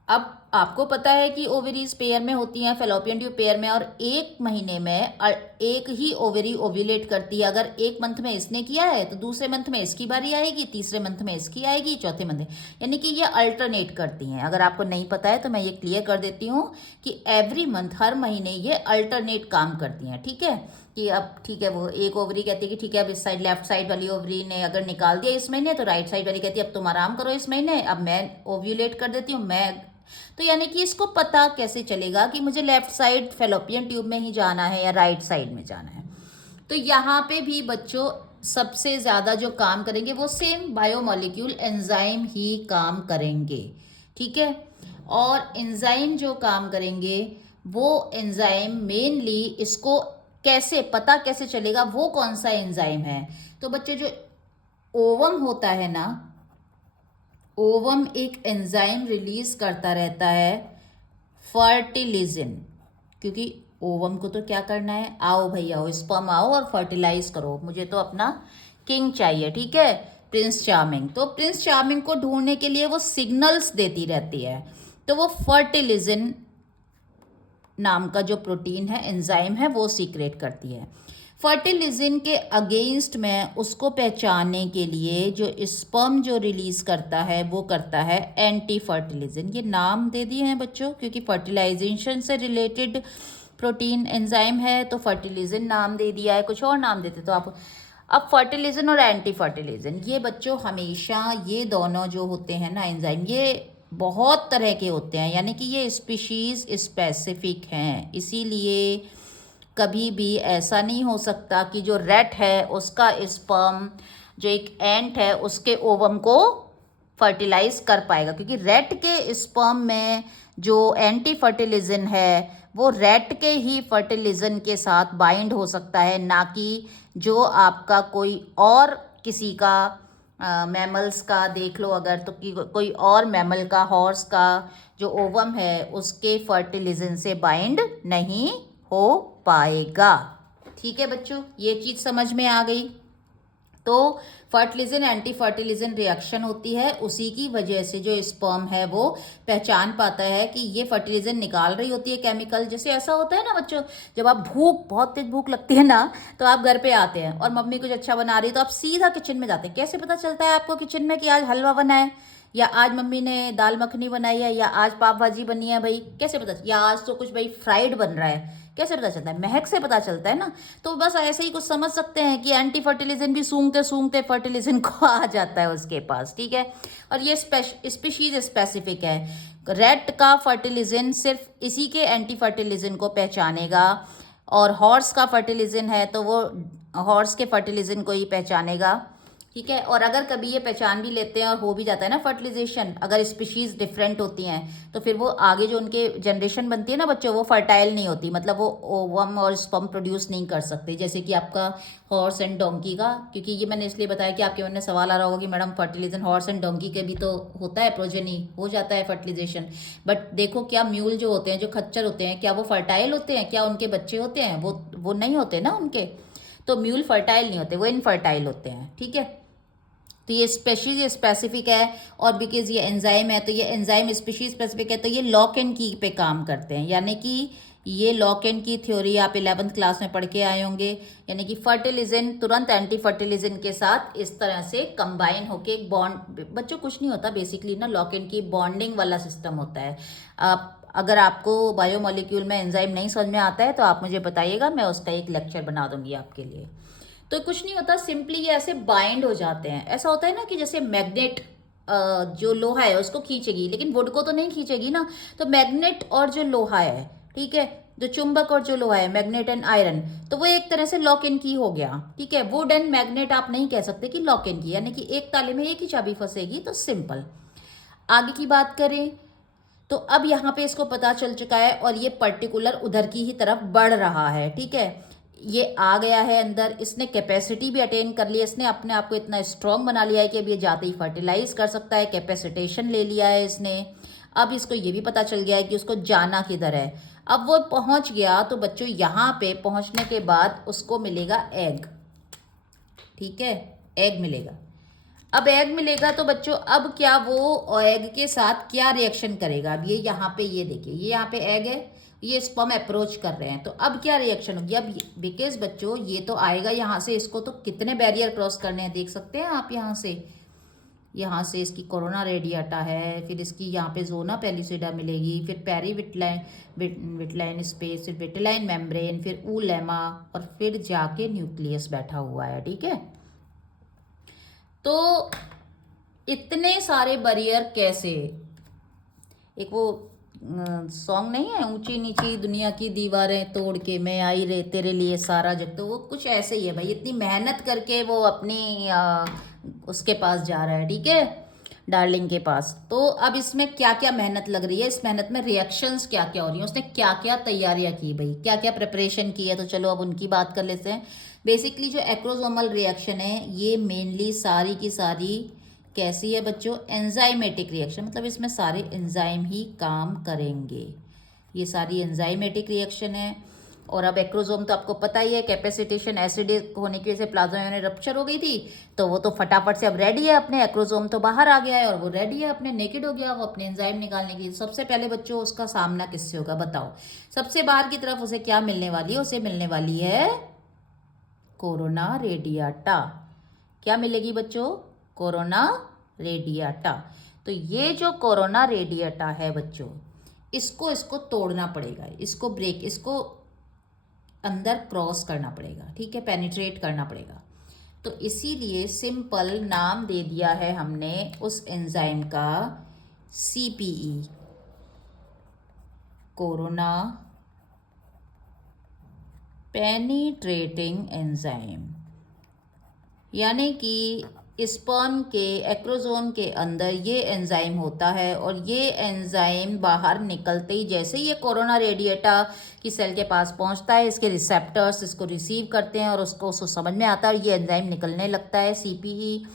अब आपको पता है कि ओवरीज पेयर में होती हैं, फेलोपियन ट्यूब पेयर में, और एक महीने में एक ही ओवरी ओव्यूलेट करती है। अगर एक मंथ में इसने किया है तो दूसरे मंथ में इसकी बारी आएगी, तीसरे मंथ में इसकी आएगी, चौथे मंथ में, यानी कि ये अल्टरनेट करती हैं। अगर आपको नहीं पता है तो मैं ये क्लियर कर देती हूँ कि एवरी मंथ, हर महीने ये अल्टरनेट काम करती हैं। ठीक है, कि अब ठीक है, वो एक ओवरी कहती है कि ठीक है अब इस साइड लेफ्ट साइड वाली ओवरी ने अगर निकाल दिया इस महीने, तो राइट साइड वाली कहती है अब तुम आराम करो इस महीने, अब मैं ओव्यूलेट कर देती हूँ मैं। तो यानी कि इसको पता कैसे चलेगा कि मुझे लेफ्ट साइड फेलोपियन ट्यूब में ही जाना है या राइट साइड में जाना है? तो यहाँ पे भी बच्चों सबसे ज़्यादा जो काम करेंगे वो सेम बायोमोलिक्यूल एंजाइम ही काम करेंगे। ठीक है, और एंजाइम जो काम करेंगे वो एंजाइम मेनली, इसको कैसे पता कैसे चलेगा वो कौन सा एंजाइम है? तो बच्चों जो ओवम होता है ना, ओवम एक एंजाइम रिलीज करता रहता है, फर्टिलिजन। क्योंकि ओवम को तो क्या करना है, आओ भाई आओ, स्पर्म आओ और फर्टिलाइज करो, मुझे तो अपना किंग चाहिए। ठीक है, प्रिंस चार्मिंग। तो प्रिंस चार्मिंग को ढूंढने के लिए वो सिग्नल्स देती रहती है, तो वो फर्टिलिजन नाम का जो प्रोटीन है, एंजाइम है, वो सीक्रेट करती है। फर्टिलिजन के अगेंस्ट में उसको पहचानने के लिए जो स्पर्म जो रिलीज करता है वो करता है एंटी फर्टिलिजन। ये नाम दे दिए हैं बच्चों क्योंकि फर्टिलाइजेशन से रिलेटेड प्रोटीन एंजाइम है, तो फर्टिलिजन नाम दे दिया है, कुछ और नाम देते तो आप। अब फर्टिलिजन और एंटी फर्टिलिजन, ये बच्चों हमेशा ये दोनों जो होते हैं ना एंजाइम, ये बहुत तरह के होते हैं, यानी कि ये स्पीशीज स्पेसिफिक हैं। इसीलिए कभी भी ऐसा नहीं हो सकता कि जो रैट है उसका स्पर्म जो एक एंट है उसके ओवम को फर्टिलाइज कर पाएगा, क्योंकि रैट के स्पर्म में जो एंटी फर्टिलिजन है वो रैट के ही फर्टिलिजन के साथ बाइंड हो सकता है, ना कि जो आपका कोई और किसी का मैमल्स का देख लो अगर, तो कोई और मैमल का, हॉर्स का जो ओवम है उसके फर्टिलिजन से बाइंड नहीं हो पाएगा। ठीक है बच्चों, ये चीज़ समझ में आ गई। तो फर्टिलिजन एंटी फर्टिलिजन रिएक्शन होती है, उसी की वजह से जो स्पर्म है वो पहचान पाता है कि ये फर्टिलिजन निकाल रही होती है केमिकल। जैसे ऐसा होता है ना बच्चों, जब आप बहुत तेज भूख लगती है ना, तो आप घर पे आते हैं और मम्मी कुछ अच्छा बना रही है तो आप सीधा किचन में जाते हैं। कैसे पता चलता है आपको किचन में कि आज हलवा बना है, या आज मम्मी ने दाल मखनी बनाई है, या आज पाव भाजी बनी है? भाई कैसे पता, या आज तो कुछ भाई फ्राइड बन रहा है, कैसे पता चलता है? महक से पता चलता है ना। तो बस ऐसे ही कुछ समझ सकते हैं कि एंटी फर्टिलिजन भी सूंघते सूंघते फर्टिलिजन को आ जाता है उसके पास। ठीक है, और ये स्पीशीज स्पेसिफिक है। रेट का फर्टिलिजन सिर्फ इसी के एंटी फर्टिलिजन को पहचानेगा, और हॉर्स का फर्टिलिजन है तो वो हॉर्स के फर्टिलिजन को ही पहचानेगा। ठीक है, और अगर कभी ये पहचान भी लेते हैं और हो भी जाता है ना फर्टिलाइजेशन, अगर स्पीशीज डिफरेंट होती हैं तो फिर वो आगे जो उनके जनरेशन बनती है ना बच्चों, वो फर्टाइल नहीं होती, मतलब वो ओवम और स्पर्म प्रोड्यूस नहीं कर सकते, जैसे कि आपका हॉर्स एंड डोंकी का। क्योंकि ये मैंने इसलिए बताया कि आपके मन में सवाल आ रहा होगा कि madam fertilization horse and donkey के भी तो होता है, प्रोजेनी हो जाता है फर्टिलाइजेशन, बट देखो क्या म्यूल जो होते हैं, जो खच्चर होते हैं, क्या वो फर्टाइल होते हैं? क्या उनके बच्चे होते हैं? वो नहीं होते ना उनके, तो म्यूल फर्टाइल नहीं होते, वो इनफर्टाइल होते हैं। ठीक है, तो ये स्पेशीज स्पेसिफिक है, और बिकॉज ये एंजाइम है तो ये एंजाइम स्पेशीज स्पेसिफिक है, तो ये लॉक एंड की पे काम करते हैं। यानी कि ये लॉक एंड की थ्योरी आप 11th क्लास में पढ़ के आए होंगे, यानी कि फर्टिलिजन तुरंत एंटी फर्टिलिजन के साथ इस तरह से कंबाइन होके एक बॉन्ड, बच्चों कुछ नहीं होता बेसिकली ना, लॉक एंड की बॉन्डिंग वाला सिस्टम होता है। आप अगर आपको बायोमोलिक्यूल में एंजाइम नहीं समझ में आता है तो आप मुझे बताइएगा, मैं उसका एक लेक्चर बना दूंगी आपके लिए। तो कुछ नहीं होता, सिंपली ये ऐसे बाइंड हो जाते हैं। ऐसा होता है ना कि जैसे मैग्नेट जो लोहा है उसको खींचेगी, लेकिन वुड को तो नहीं खींचेगी ना। तो मैग्नेट और जो लोहा है, ठीक है, जो चुंबक और जो लोहा है, मैग्नेट एंड आयरन, तो वो एक तरह से लॉक इन की हो गया। ठीक है, वुड एंड मैग्नेट आप नहीं कह सकते कि लॉक इन की, यानी कि एक ताले में एक ही चाबी फंसेगी, तो सिंपल। आगे की बात करें तो अब यहाँ पे इसको पता चल चुका है और ये पर्टिकुलर उधर की ही तरफ बढ़ रहा है, ठीक है। ये आ गया है अंदर, इसने कैपेसिटी भी अटेन कर लिया, इसने अपने आप को इतना स्ट्रॉन्ग बना लिया है कि अब ये जाते ही फर्टिलाइज कर सकता है, कैपेसिटेशन ले लिया है इसने। अब इसको ये भी पता चल गया है कि उसको जाना किधर है। अब वो पहुंच गया, तो बच्चों यहाँ पे पहुंचने के बाद उसको मिलेगा एग, ठीक है, एग मिलेगा। अब एग मिलेगा तो बच्चों अब क्या वो एग के साथ क्या रिएक्शन करेगा। अब ये यहाँ पे, ये देखिए, ये यहाँ पे एग है, ये स्पर्म अप्रोच कर रहे हैं, तो अब क्या रिएक्शन होगी। अब बिकॉज बच्चों ये तो आएगा यहाँ से, इसको तो कितने बैरियर क्रॉस करने हैं देख सकते हैं आप। यहाँ से इसकी कोरोना रेडिएटा है, फिर इसकी यहाँ पे जोना पेलिसिडा मिलेगी, फिर पेरी विटलाइन स्पेस, फिर विटेलाइन मेम्ब्रेन, फिर ऊलेमा, और फिर जाके न्यूक्लियस बैठा हुआ है, ठीक है। तो इतने सारे बैरियर कैसे, एक वो सॉन्ग नहीं है, ऊंची नीची दुनिया की दीवारें तोड़ के मैं आई रे तेरे लिए सारा जग, तो वो कुछ ऐसे ही है भाई। इतनी मेहनत करके वो अपनी उसके पास जा रहा है, ठीक है, डार्लिंग के पास। तो अब इसमें क्या क्या मेहनत लग रही है, इस मेहनत में रिएक्शंस क्या क्या हो रही हैं, उसने क्या क्या तैयारियां की भाई, क्या क्या प्रिपरेशन की है। तो चलो अब उनकी बात कर लेते हैं। बेसिकली जो एक्रोसोमल रिएक्शन है ये मेनली सारी की सारी कैसी है बच्चों, एंजाइमेटिक रिएक्शन, मतलब इसमें सारे एंजाइम ही काम करेंगे, ये सारी एंजाइमेटिक रिएक्शन है। और अब एक्रोसोम तो आपको पता ही है, कैपेसिटेशन एसिड होने की वजह से प्लाज्मा मेम्ब्रेन रप्चर हो गई थी, तो वो तो फटाफट से अब रेडी है, अपने एक्रोसोम तो बाहर आ गया है और वो रेडी है, अपने नेकेड हो गया वो अपने एंजाइम निकालने के लिए। सबसे पहले बच्चों उसका सामना किससे होगा बताओ। सबसे बाहर की तरफ उसे क्या मिलने वाली है, उसे मिलने वाली है कोरोना रेडिएटा। क्या मिलेगी बच्चों, कोरोना रेडिएटा। तो ये जो कोरोना रेडिएटा है बच्चों, इसको तोड़ना पड़ेगा, इसको ब्रेक, इसको अंदर क्रॉस करना पड़ेगा, ठीक है, पेनिट्रेट करना पड़ेगा। तो इसीलिए सिंपल नाम दे दिया है हमने उस एंजाइम का सीपीई, कोरोना पेनिट्रेटिंग एंजाइम। यानी कि स्पर्म के एक्रोसोम के अंदर ये एंजाइम होता है, और ये एंजाइम बाहर निकलते ही जैसे ये कोरोना रेडिएटा की सेल के पास पहुंचता है, इसके रिसेप्टर्स इसको रिसीव करते हैं और उसको समझ में आता है, और ये एंजाइम निकलने लगता है सीपीई।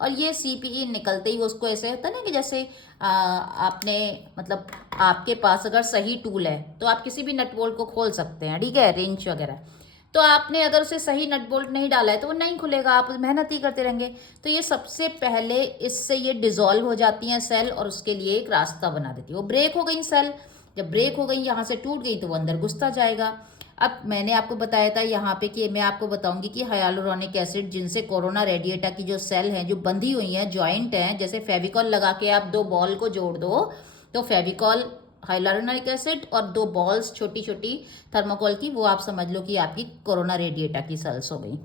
और ये सीपीई निकलते ही उसको ऐसे होता है ना कि जैसे आपने, मतलब आपके पास अगर सही टूल है तो आप किसी भी नट बोल्ट को खोल सकते हैं, ठीक है, रेंच वगैरह। तो आपने अगर उसे सही नट बोल्ट नहीं डाला है तो वो नहीं खुलेगा, आप मेहनत ही करते रहेंगे। तो ये सबसे पहले इससे ये डिसॉल्व हो जाती हैं सेल, और उसके लिए एक रास्ता बना देती है। वो ब्रेक हो गई सेल, जब ब्रेक हो गई, यहाँ से टूट गई, तो वो अंदर घुसता जाएगा। अब मैंने आपको बताया था यहाँ पे कि मैं आपको बताऊंगी कि हाइलुरोनिक एसिड, जिनसे कोरोना रेडिएटा की जो सेल हैं जो बंधी हुई हैं, जॉइंट हैं, जैसे फेविकॉल लगा के आप दो बॉल को जोड़ दो, तो फेविकॉल हाइलुरोनिक एसिड, और दो बॉल्स छोटी छोटी थर्मोकोल की, वो आप समझ लो कि आपकी कोरोना रेडिएटा की सेल्स हो गई।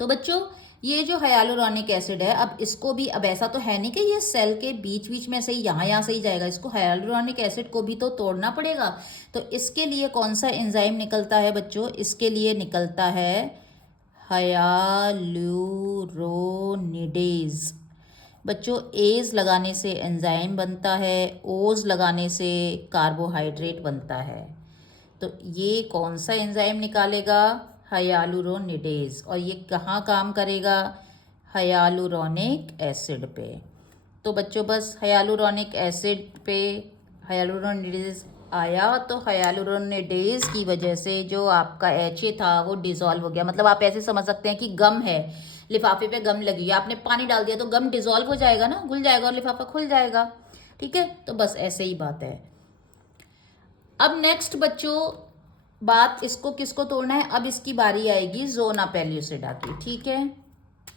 तो बच्चों ये जो हाइलुरोनिक एसिड है, अब इसको भी, अब ऐसा तो है नहीं कि ये सेल के बीच बीच में से ही यहाँ से ही जाएगा, इसको हाइलुरोनिक एसिड को भी तो तोड़ना पड़ेगा। तो इसके लिए कौन सा एंजाइम निकलता है बच्चों, इसके लिए निकलता है हाइलुरोनिडेज। बच्चों एज लगाने से एंजाइम बनता है, ओज लगाने से कार्बोहाइड्रेट बनता है। तो ये कौन सा एंजाइम निकालेगा, हाइलुरोनिडेज, और ये कहाँ काम करेगा, हाइलुरोनिक एसिड पे। तो बच्चों बस हाइलुरोनिक एसिड पे हाइलुरोनिडेज आया, तो हाइलुरोनिडेज की वजह से जो आपका HA था वो डिसॉल्व हो गया। मतलब आप ऐसे समझ सकते हैं कि गम है, लिफाफे पे गम लगी है, आपने पानी डाल दिया तो गम डिसॉल्व हो जाएगा ना, घुल जाएगा और लिफाफा खुल जाएगा, ठीक है। तो बस ऐसे ही बात है। अब नेक्स्ट बच्चों बात, इसको किसको तोड़ना है, अब इसकी बारी आएगी जोना पेलिसिडा की, ठीक है।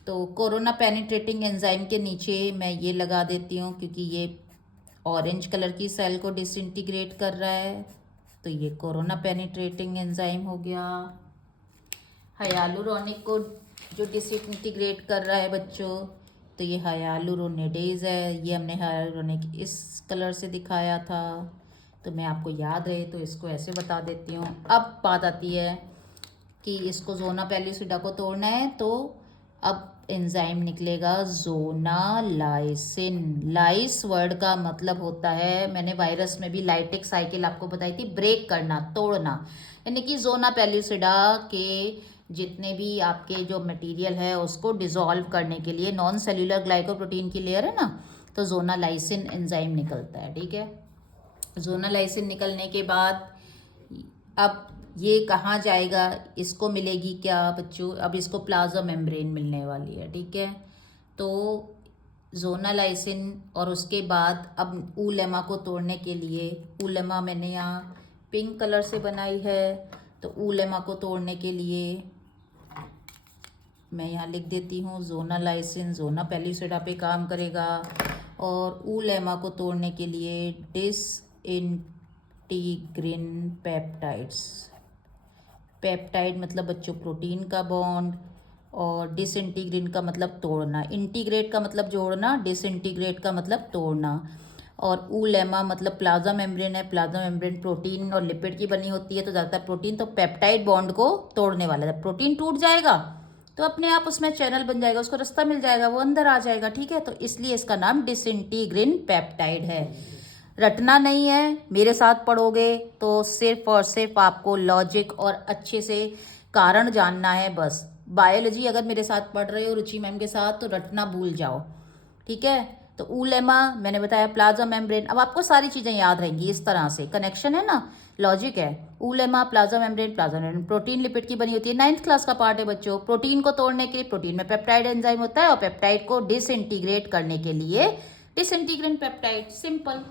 तो कोरोना पेनिट्रेटिंग एंजाइम के नीचे मैं ये लगा देती हूँ, क्योंकि ये ऑरेंज कलर की सेल को डिसइंटीग्रेट कर रहा है, तो ये कोरोना पेनिट्रेटिंग एंजाइम हो गया। हाइलुरोनिक को जो डिसइंटीग्रेट कर रहा है बच्चों, तो ये हाइलुरोनिडेज है। ये हमने हाइलुरोनिक इस कलर से दिखाया था, तो मैं आपको याद रहे तो इसको ऐसे बता देती हूँ। अब बात आती है कि इसको जोना पेलिसिडा को तोड़ना है, तो अब एंजाइम निकलेगा जोनालाइसिन। लाइस वर्ड का मतलब होता है, मैंने वायरस में भी लाइटिक साइकिल आपको बताई थी, ब्रेक करना, तोड़ना, यानी कि जोना पेल्यूसिडा के जितने भी आपके जो मटेरियल है उसको डिसॉल्व करने के लिए, नॉन सेल्यूलर ग्लाइकोप्रोटीन की लेयर है ना, तो जोनालाइसिन एंजाइम निकलता है। ठीक है, जोनालाइसिन निकलने के बाद अब ये कहाँ जाएगा, इसको मिलेगी क्या बच्चों, अब इसको प्लाज्मा मेम्ब्रेन मिलने वाली है। ठीक है, तो जोनालाइसिन और उसके बाद अब ऊलेमा को तोड़ने के लिए, ऊलेमा मैंने यहाँ पिंक कलर से बनाई है, तो ऊलेमा को तोड़ने के लिए मैं यहाँ लिख देती हूँ जोनालाइसिन जोना पेल्यूसिडा पे काम करेगा, और ऊलेमा को तोड़ने के लिए डिसइंटीग्रिन पेप्टाइड्स। पेप्टाइड मतलब बच्चों प्रोटीन का बॉन्ड, और डिसइंटीग्रिन का मतलब तोड़ना, इंटीग्रेट का मतलब जोड़ना, डिसइंटीग्रेट का मतलब तोड़ना, और ऊलेमा मतलब प्लाज्मा मेम्ब्रेन है, प्लाज्मा मेम्ब्रेन प्रोटीन और लिपिड की बनी होती है, तो ज़्यादातर प्रोटीन, तो पेप्टाइड बॉन्ड को तोड़ने वाला है। प्रोटीन टूट जाएगा तो अपने आप उसमें चैनल बन जाएगा, उसको रास्ता मिल जाएगा, वो अंदर आ जाएगा। ठीक है, तो इसलिए इसका नाम डिसइंटीग्रिन पेप्टाइड है। रटना नहीं है, मेरे साथ पढ़ोगे तो सिर्फ और सिर्फ आपको लॉजिक और अच्छे से कारण जानना है बस। बायोलॉजी अगर मेरे साथ पढ़ रहे हो रुचि मैम के साथ, तो रटना भूल जाओ। ठीक है, तो ऊलेमा मैंने बताया, प्लाज्मा मेम्ब्रेन, अब आपको सारी चीज़ें याद रहेंगी इस तरह से, कनेक्शन है ना, लॉजिक है। ऊलेमा, प्लाज्मा मेम्ब्रेन प्रोटीन लिपिड की बनी होती है, 9th क्लास का पार्ट है बच्चों। प्रोटीन को तोड़ने के लिए प्रोटीन में पेप्टाइड एंजाइम होता है, और पेप्टाइड को डिसइंटीग्रेट करने के लिए डिसइंटीग्रिन पेप्टाइड, सिंपल।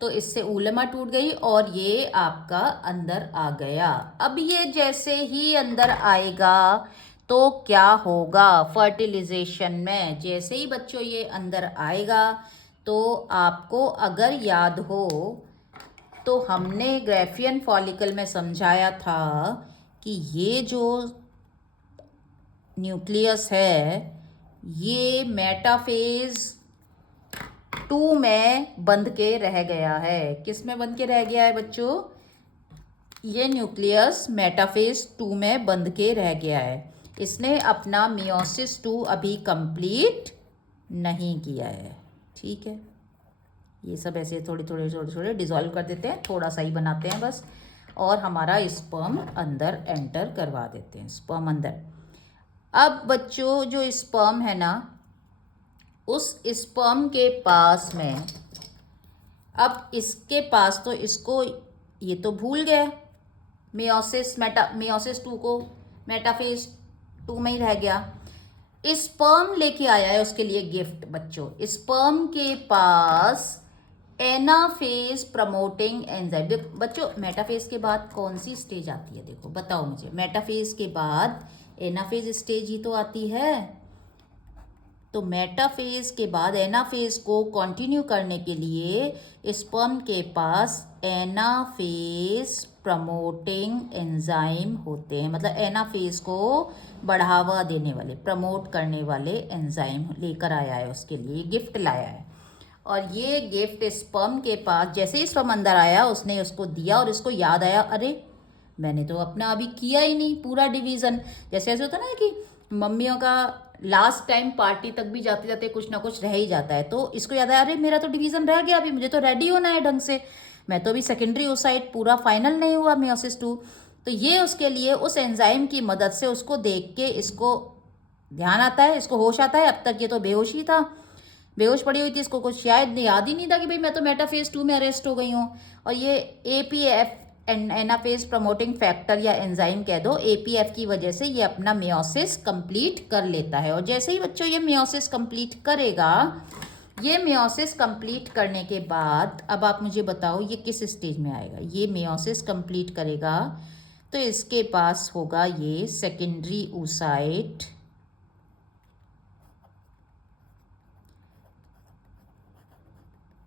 तो इससे ऊलेमा टूट गई और ये आपका अंदर आ गया। अब ये जैसे ही अंदर आएगा तो क्या होगा, फर्टिलाइजेशन में जैसे ही बच्चों ये अंदर आएगा, तो आपको अगर याद हो तो हमने ग्राफियन फॉलिकल में समझाया था कि ये जो न्यूक्लियस है ये मेटाफेज 2 में बंध के रह गया है। किस में बंध के रह गया है बच्चों, ये न्यूक्लियस मेटाफेज 2 में बंध के रह गया है। इसने अपना मियोसिस 2 अभी कंप्लीट नहीं किया है। ठीक है, ये सब ऐसे थोड़े थोड़े डिसॉल्व कर देते हैं, थोड़ा सा ही बनाते हैं बस, और हमारा स्पर्म अंदर एंटर करवा देते हैं, स्पर्म अंदर। अब बच्चों जो स्पर्म है ना, उस स्पर्म के पास में, अब इसके पास तो इसको ये तो भूल गए, मियोसिस 2 को, मेटाफेज 2 में ही रह गया। स्पर्म लेके आया है उसके लिए गिफ्ट बच्चों। स्पर्म के पास एनाफेज प्रमोटिंग एंजाइम, बच्चों मेटाफेज के बाद कौन सी स्टेज आती है, देखो बताओ मुझे, मेटाफेज के बाद एनाफेज स्टेज ही तो आती है। तो मेटाफेज के बाद एनाफेज को कंटिन्यू करने के लिए स्पर्म के पास एनाफेज प्रमोटिंग एंजाइम होते हैं, मतलब एनाफेज को बढ़ावा देने वाले, प्रमोट करने वाले एंजाइम लेकर आया है, उसके लिए गिफ्ट लाया है। और ये गिफ्ट स्पर्म के पास, जैसे ही स्पर्म अंदर आया उसने उसको दिया, और इसको याद आया, अरे मैंने तो अपना अभी किया ही नहीं पूरा डिवीज़न। जैसे ऐसे होता है ना कि मम्मियों का लास्ट टाइम पार्टी तक भी जाते जाते कुछ ना कुछ रह ही जाता है, तो इसको याद है, अरे मेरा तो डिवीज़न रह गया, अभी मुझे तो रेडी होना है ढंग से, मैं तो अभी सेकेंडरी ओसाइट पूरा फाइनल नहीं हुआ मियोसिस 2। तो ये उसके लिए उस एंजाइम की मदद से उसको देख के इसको ध्यान आता है, इसको होश आता है। अब तक ये तो बेहोश ही था, बेहोश पड़ी हुई थी, इसको कुछ शायद याद ही नहीं था कि भाई मैं तो मेटाफेज 2 में अरेस्ट हो गई हूँ। और ये एपीएफ, एनाफेज प्रमोटिंग फैक्टर या एंजाइम कह दो, एपीएफ की वजह से ये अपना मियोसिस कंप्लीट कर लेता है। और जैसे ही बच्चों ये मियोसिस कंप्लीट करेगा, ये मियोसिस कंप्लीट करने के बाद अब आप मुझे बताओ ये किस स्टेज में आएगा। ये मियोसिस कंप्लीट करेगा तो इसके पास होगा ये सेकेंडरी oocyte,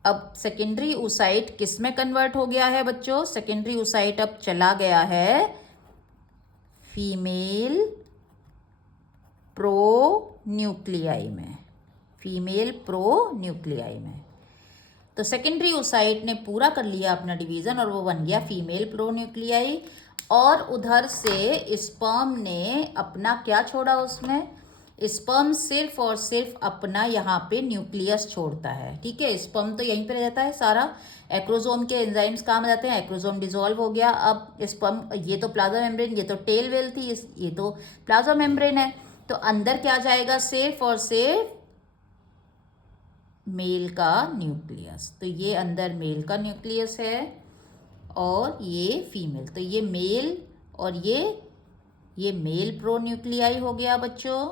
अब सेकेंडरी oocyte किस में कन्वर्ट हो गया है बच्चों, सेकेंडरी oocyte अब चला गया है फीमेल प्रोन्यूक्लियाई में, फीमेल प्रोन्यूक्लियाई में। तो सेकेंडरी oocyte ने पूरा कर लिया अपना डिवीज़न और वो बन गया फीमेल प्रोन्यूक्लियाई। और उधर से स्पर्म ने अपना क्या छोड़ा, उसमें स्पर्म सिर्फ और सिर्फ अपना यहाँ पे न्यूक्लियस छोड़ता है, ठीक है। स्पर्म तो यहीं पे रह जाता है सारा, एक्रोसोम के एंजाइम्स काम आ जाते हैं, एक्रोसोम डिसॉल्व हो गया। अब स्पर्म, ये तो प्लाज्मा मेम्ब्रेन, ये तो टेल वेल थी, ये तो प्लाज्मा मेम्ब्रेन है, तो अंदर क्या जाएगा, सिर्फ और सिर्फ मेल का न्यूक्लियस। तो ये अंदर मेल का न्यूक्लियस है और ये फीमेल, तो ये मेल और ये मेल प्रोन्यूक्लियाई हो गया बच्चों,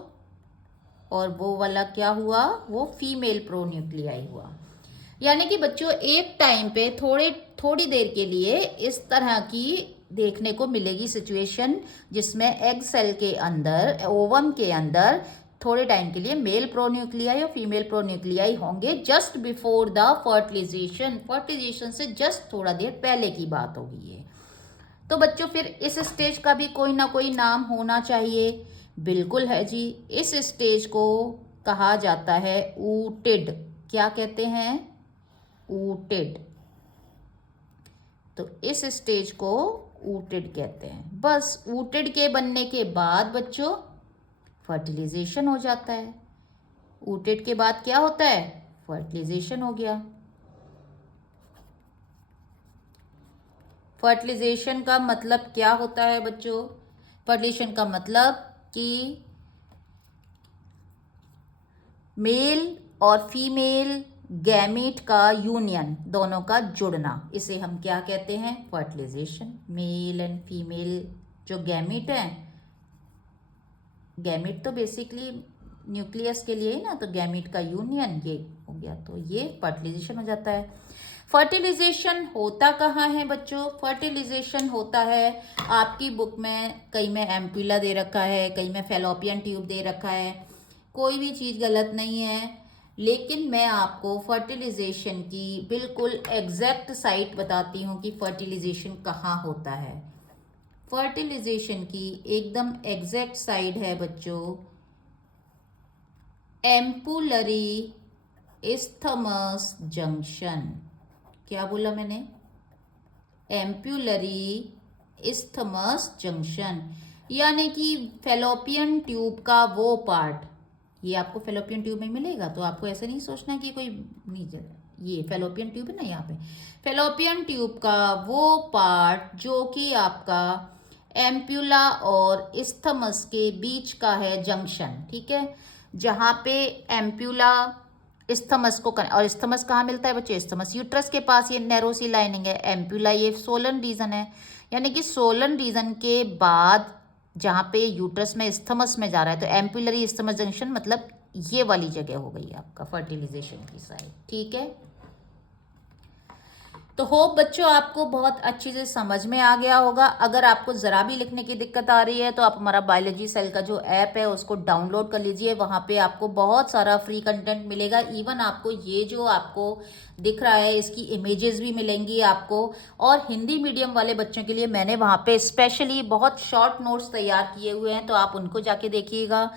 और वो वाला क्या हुआ, वो फीमेल प्रोन्यूक्लियाई हुआ। यानी कि बच्चों एक टाइम पे थोड़ी देर के लिए इस तरह की देखने को मिलेगी सिचुएशन, जिसमें एग सेल के अंदर, ओवम के अंदर थोड़े टाइम के लिए मेल प्रोन्यूक्लियाई और फीमेल प्रोन्यूक्लियाई होंगे, जस्ट बिफोर द फर्टिलाइजेशन से जस्ट थोड़ा देर पहले की बात होगी ये। तो बच्चों फिर इस स्टेज का भी कोई ना कोई नाम होना चाहिए। बिल्कुल है जी, इस स्टेज को कहा जाता है ऊटिड। क्या कहते हैं, ऊटिड। तो इस स्टेज को ऊटिड कहते हैं। बस ऊटिड के बनने के बाद बच्चों फर्टिलाइजेशन हो जाता है। ऊटिड के बाद क्या होता है, फर्टिलाइजेशन हो गया। फर्टिलाइजेशन का मतलब क्या होता है बच्चों, फर्टिलाइजेशन का मतलब कि मेल और फीमेल गैमीट का यूनियन, दोनों का जुड़ना, इसे हम क्या कहते हैं, फर्टिलाइजेशन। मेल एंड फीमेल जो गैमीट हैं, गैमीट तो बेसिकली न्यूक्लियस के लिए है ना, तो गैमीट का यूनियन ये हो गया, तो ये फर्टिलाइजेशन हो जाता है। फर्टिलाइजेशन होता कहाँ है बच्चों, फर्टिलाइजेशन होता है आपकी बुक में, कहीं में एम्पुला दे रखा है, कहीं में फैलोपियन ट्यूब दे रखा है, कोई भी चीज़ गलत नहीं है, लेकिन मैं आपको फर्टिलाइजेशन की बिल्कुल एग्जैक्ट साइट बताती हूँ कि फर्टिलाइजेशन कहाँ होता है। फर्टिलाइजेशन की एकदम एग्जैक्ट साइड है बच्चों एम्पुलरी इस्थमस जंक्शन। क्या बोला मैंने, एम्पुलरी इस्थमस जंक्शन, यानी कि फैलोपियन ट्यूब का वो पार्ट, ये आपको फैलोपियन ट्यूब में मिलेगा, तो आपको ऐसे नहीं सोचना कि कोई नीचे, ये फैलोपियन ट्यूब है ना, यहाँ पे फैलोपियन ट्यूब का वो पार्ट जो कि आपका एम्पुला और इस्थमस के बीच का है जंक्शन, ठीक है, जहाँ पे एम्पुला इस्थमस को और इस्थमस कहाँ मिलता है बच्चे, इस्थमस यूट्रस के पास, ये नैरो सी लाइनिंग है, एम्पुला ये सोलन रीजन है, यानी कि सोलन रीजन के बाद जहाँ पे यूट्रस में इस्थमस में जा रहा है, तो एम्पुलरी इस्थमस जंक्शन मतलब ये वाली जगह हो गई आपका फर्टिलाइजेशन की साइड, ठीक है। तो होप बच्चों आपको बहुत अच्छी से समझ में आ गया होगा। अगर आपको ज़रा भी लिखने की दिक्कत आ रही है तो आप हमारा बायोलॉजी सेल का जो ऐप है उसको डाउनलोड कर लीजिए, वहाँ पे आपको बहुत सारा फ्री कंटेंट मिलेगा। इवन आपको ये जो आपको दिख रहा है इसकी इमेजेस भी मिलेंगी आपको, और हिंदी मीडियम वाले बच्चों के लिए मैंने वहाँ पे स्पेशली बहुत शॉर्ट नोट्स तैयार किए हुए हैं, तो आप उनको जाके देखिएगा।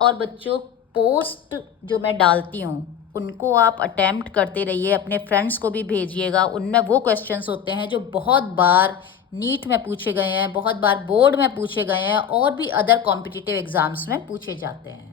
और बच्चों पोस्ट जो मैं डालती हूँ उनको आप अटेम्प्ट करते रहिए, अपने फ्रेंड्स को भी भेजिएगा। उनमें वो क्वेश्चंस होते हैं जो बहुत बार नीट में पूछे गए हैं, बहुत बार बोर्ड में पूछे गए हैं, और भी अदर कॉम्पिटिटिव एग्जाम्स में पूछे जाते हैं।